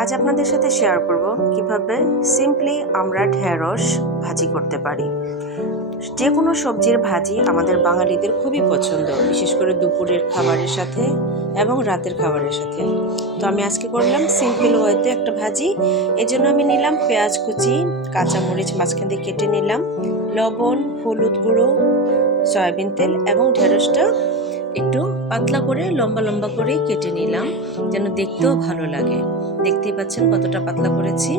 আজ আপনাদের সাথে শেয়ার করব কীভাবে সিম্পলি আমরা ঢেঁড়স ভাজি করতে পারি। যে কোনো সবজির ভাজি আমাদের বাঙালিদের খুবই পছন্দ, বিশেষ করে দুপুরের খাবারের সাথে এবং রাতের খাবারের সাথে। তো আমি আজকে করলাম সিম্পল ওয়েতে একটা ভাজি, এজন্য আমি নিলাম পেঁয়াজ কুচি, কাঁচামরিচ মাঝখান দিয়ে কেটে নিলাম, লবণ, হলুদ গুঁড়ো, সয়াবিন তেল এবং ঢেঁড়সটা একটু পাতলা করে, লম্বা লম্বা করে কেটে নিলাম, যেন দেখতেও ভালো লাগে। দেখতেই পাচ্ছেন কতটা পাতলা করেছি।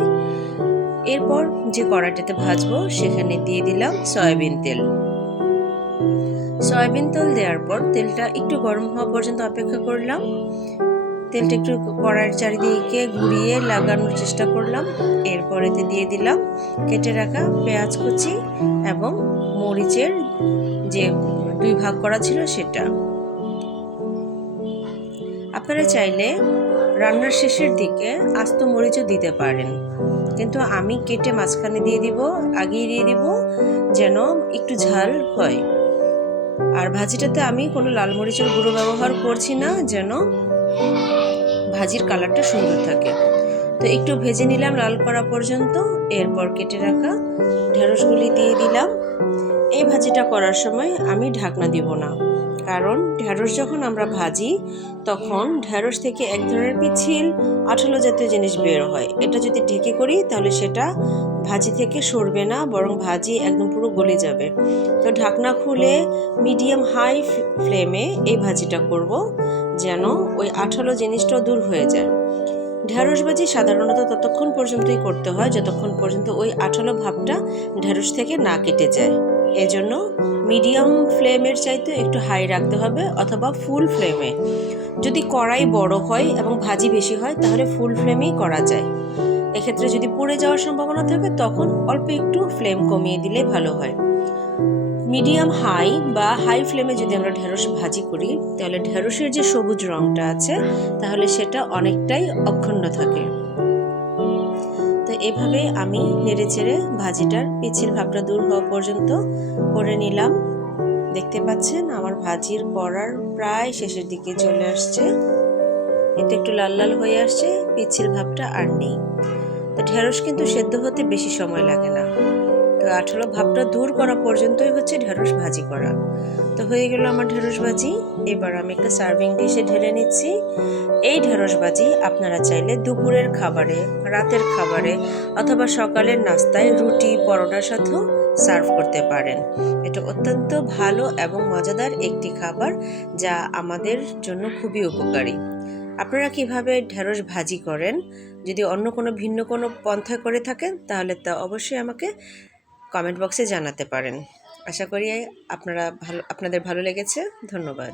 এরপর যে কড়াইটাতে ভাজবো, সেখানে দিয়ে দিলাম সয়াবিন তেল। সয়াবিন তেল দেওয়ার পর তেলটা একটু গরম হওয়া পর্যন্ত অপেক্ষা করলাম। তেলটা একটু কড়াইয়ের চারিদিকে ঘুরিয়ে লাগানোর চেষ্টা করলাম। এরপরেতে দিয়ে দিলাম কেটে রাখা পেঁয়াজ কুচি এবং মরিচের যে দুই ভাগ করা ছিল সেটা। আপনারা চাইলে রান্নার শেষের দিকে আস্ত মরিচও দিতে পারেন। কিন্তু আমি কেটে মাঝখানে দিয়ে দিব আগিয়ে দিয়ে দিব, যেন একটু ঝাল হয়। আর ভাজিটাতে আমি কোনো লাল মরিচের গুঁড়ো ব্যবহার করছি না, যেন ভাজির কালারটা সুন্দর থাকে। তো একটু ভেজে নিলাম লাল করা পর্যন্ত, এরপর কেটে রাখা ঢেঁড়সগুলি দিয়ে দিলাম। এই ভাজিটা করার সময় আমি ঢাকনা দিব না। কারণ ঢ্যাঁড়স যখন আমরা ভাজি, তখন ঢ্যাঁড়স থেকে এক ধরনের পিছিল আঠালো জাতীয় জিনিস বের হয়। এটা যদি ঢেকে করি, তাহলে সেটা ভাজি থেকে সরবে না, বরং ভাজি একদম পুরো গলে যাবে। তো ঢাকনা খুলে মিডিয়াম হাই ফ্লেমে এই ভাজিটা করব, যেন ওই আঠালো জিনিসটাও দূর হয়ে যায়। ঢ্যাঁড়স ভাজি সাধারণত ততক্ষণ পর্যন্তই করতে হয়, যতক্ষণ পর্যন্ত ওই আঠালো ভাবটা ঢ্যাঁড়স থেকে না কেটে যায়। এজন্য মিডিয়াম ফ্লেমের চাইতে একটু হাই রাখতে হবে অথবা ফুল ফ্লেমে যদি কড়াই বড় হয় এবং ভাজি বেশি হয়, তাহলে ফুল ফ্লেমেই করা যায়। এক্ষেত্রে যদি পুড়ে যাওয়ার সম্ভাবনা থাকে, তখন অল্প একটু ফ্লেম কমিয়ে দিলে ভালো হয়। মিডিয়াম হাই বা হাই ফ্লেমে যদি আমরা ঢেঁড়স ভাজি করি, তাহলে ঢেঁড়সের যে সবুজ রঙটা আছে, তাহলে সেটা অনেকটাই অক্ষুণ্ণ থাকে। এভাবে আমি নেড়ে চেড়ে ভাজিটার পিছিল ভাবটা দূর হওয়া পর্যন্ত করে নিলাম। দেখতে পাচ্ছেন, আমার ভাজির করার প্রায় শেষের দিকে চলে আসছে। এটা একটু লাল লাল হয়ে আসছে পিছিল ভাবটা আর নেই। তো ঢেঁড়স কিন্তু সেদ্ধ হতে বেশি সময় লাগে না। তো আঠালো ভাবটা দূর করা পর্যন্তই হচ্ছে ঢেঁড়স ভাজি করা। তো হয়ে গেল আমার ঢেঁড়স ভাজি। এবার আমি একটা সার্ভিং ডিশে ঢেলে নিচ্ছি। এই ঢেঁড়স ভাজি আপনারা চাইলে দুপুরের খাবারে, রাতের খাবারে অথবা সকালের নাস্তায় রুটি, পরোটার সাথেও সার্ভ করতে পারেন। এটা অত্যন্ত ভালো এবং মজাদার একটি খাবার যা আমাদের জন্য খুবই উপকারী। আপনারা কীভাবে ঢেঁড়স ভাজি করেন? যদি অন্য কোনো ভিন্ন কোনো পন্থা করে থাকেন, তাহলে তা অবশ্যই আমাকে কমেন্ট বক্সে জানাতে পারেন। আশা করি আপনারা ভালো আপনাদের ভালো লেগেছে। ধন্যবাদ।